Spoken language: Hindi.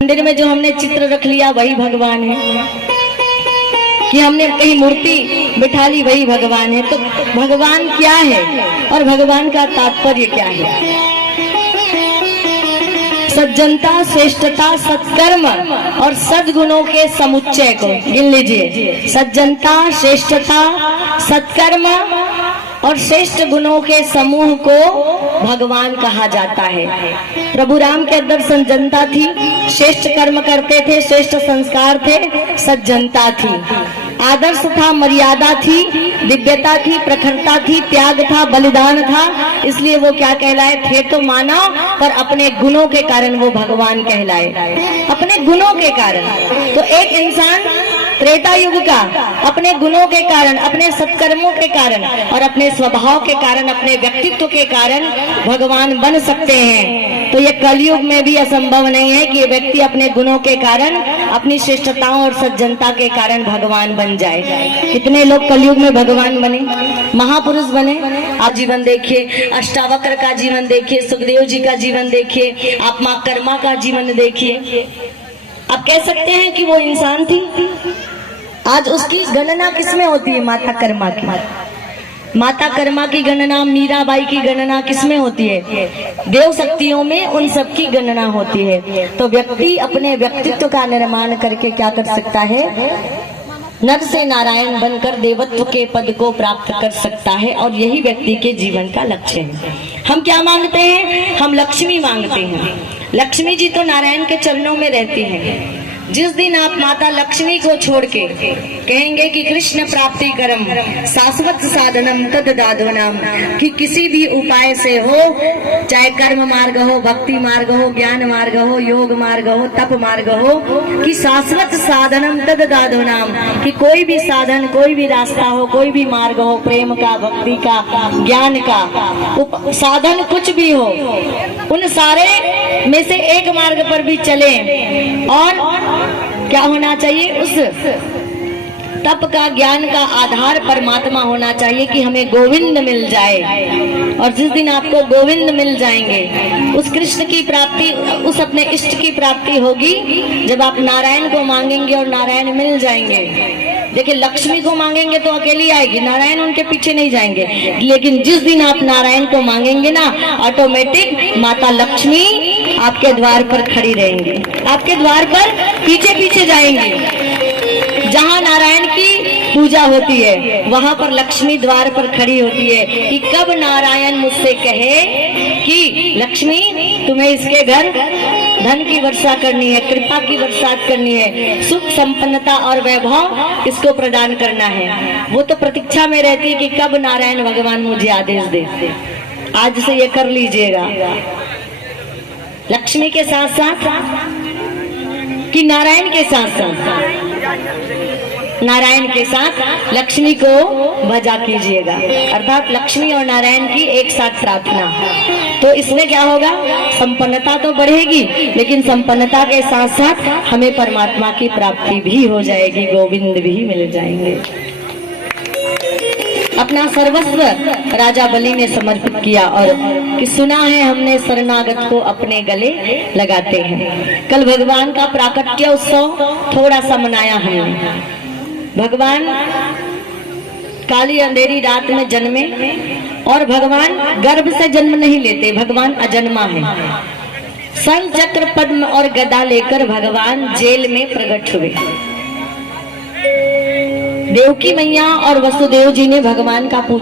मंदिर में जो हमने चित्र रख लिया वही भगवान है, कि हमने कहीं मूर्ति बिठा ली वही भगवान है। तो भगवान क्या है और भगवान का तात्पर्य क्या है? सज्जनता, श्रेष्ठता, सत्कर्म और सद्गुणों के समुच्चय को गिन लीजिए। सज्जनता, श्रेष्ठता, सत्कर्म और श्रेष्ठ गुणों के समूह को भगवान कहा जाता है। प्रभु राम के अंदर सज्जनता थी, श्रेष्ठ कर्म करते थे, श्रेष्ठ संस्कार थे, सज्जनता थी, आदर्श था, मर्यादा थी, दिव्यता थी, प्रखरता थी, त्याग था, बलिदान था। इसलिए वो क्या कहलाए थे? तो मानव, पर अपने गुणों के कारण वो भगवान कहलाए, अपने गुणों के कारण। तो एक इंसान त्रेता युग का अपने गुणों के कारण, अपने सत्कर्मों के कारण और अपने स्वभाव के कारण, अपने व्यक्तित्व के कारण भगवान बन सकते हैं। तो ये कलयुग में भी असंभव नहीं है कि व्यक्ति अपने गुणों के कारण, अपनी श्रेष्ठताओं और सज्जनता के कारण भगवान बन जाए। कितने लोग कलयुग में भगवान बने, महापुरुष बने। आप जीवन देखिए, अष्टावक्र का जीवन देखिए, सुखदेव जी का जीवन देखिए, आप माँ कर्मा का जीवन देखिए। आप कह सकते हैं कि वो इंसान थी। आज उसकी गणना किसमें होती है? माता कर्मा की। माता कर्मा की गणना, मीराबाई की गणना किसमें होती है? देव शक्तियों में उन सब की गणना होती है। तो व्यक्ति अपने व्यक्तित्व का निर्माण करके क्या कर सकता है? नर से नारायण बनकर देवत्व के पद को प्राप्त कर सकता है। और यही व्यक्ति के जीवन का लक्ष्य है। हम क्या मांगते हैं? हम लक्ष्मी मांगते हैं। लक्ष्मी जी तो नारायण के चरणों में रहती हैं। जिस दिन आप माता लक्ष्मी को छोड़ के कहेंगे कि कृष्ण प्राप्ति करम शाश्वत साधनम तद दादो नाम, कि किसी भी उपाय से हो, चाहे कर्म मार्ग हो, भक्ति मार्ग हो, ज्ञान मार्ग हो, योग मार्ग हो, तप मार्ग हो, कि शाश्वत साधनम तद दादो नाम, कि कोई भी साधन, कोई भी रास्ता हो, कोई भी मार्ग हो, प्रेम का, भक्ति का, ज्ञान का साधन कुछ भी हो, उन सारे में से एक मार्ग पर भी चले। और क्या होना चाहिए? उस तप का, ज्ञान का आधार परमात्मा होना चाहिए कि हमें गोविंद मिल जाए। और जिस दिन आपको गोविंद मिल जाएंगे, उस कृष्ण की प्राप्ति, उस अपने इष्ट की प्राप्ति होगी जब आप नारायण को मांगेंगे और नारायण मिल जाएंगे। देखिए, लक्ष्मी को मांगेंगे तो अकेली आएगी, नारायण उनके पीछे नहीं जाएंगे। लेकिन जिस दिन आप नारायण को मांगेंगे ना, ऑटोमेटिक माता लक्ष्मी आपके द्वार पर खड़ी रहेंगी, आपके द्वार पर पीछे पीछे जाएंगी। जहाँ नारायण की पूजा होती है वहां पर लक्ष्मी द्वार पर खड़ी होती है कि कब नारायण मुझसे कहे कि लक्ष्मी तुम्हें इसके घर धन की वर्षा करनी है, कृपा की बरसात करनी है, सुख संपन्नता और वैभव इसको प्रदान करना है। वो तो प्रतीक्षा में रहती है कि कब नारायण भगवान मुझे आदेश दे। आज से ये कर लीजिएगा, लक्ष्मी के साथ साथ कि नारायण के साथ साथ, नारायण के साथ लक्ष्मी को भजा कीजिएगा। अर्थात लक्ष्मी और नारायण की एक साथ प्रार्थना। तो इसमें क्या होगा? संपन्नता तो बढ़ेगी, लेकिन संपन्नता के साथ साथ हमें परमात्मा की प्राप्ति भी हो जाएगी, गोविंद भी मिल जाएंगे। अपना सर्वस्व राजा बलि ने समर्पित किया और कि सुना है हमने शरणागत को अपने गले लगाते हैं। कल भगवान का प्राकट्य उत्सव थोड़ा सा मनाया हमने। भगवान काली अंधेरी रात में जन्मे और भगवान गर्भ से जन्म नहीं लेते, भगवान अजन्मा है। शंख, चक्र, पद्म और गदा लेकर भगवान जेल में प्रकट हुए। देवकी मैया और वसुदेव जी ने भगवान का पूजा